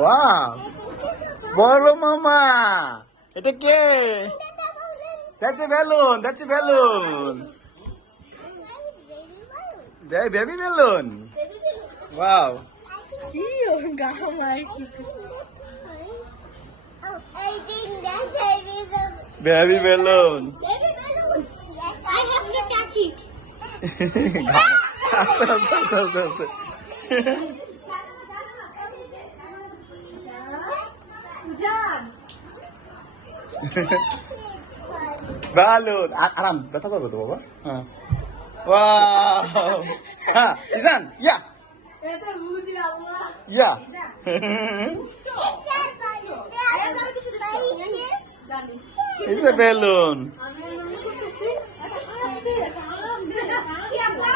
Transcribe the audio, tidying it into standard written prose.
Wow, বড় মামা, এটা কে? That's a balloon. That's a balloon. Baby balloon. Wow. কি ও গামার কি I think that's baby balloon. Baby balloon. Baby balloon. Yes, I have to touch it. আস্তে আস্তে আস্তে আস্তে আস্তে। উজান Balloon. আরাম, ব্যথা পাবে তো বাবা। হ্যাঁ। Wow. হ্যাঁ, ইজান, yeah, এটা বুঝি আল্লাহ yeah. জানি It's a balloon. আমি মনে করতেছি আস্তে আস্তে কি আপা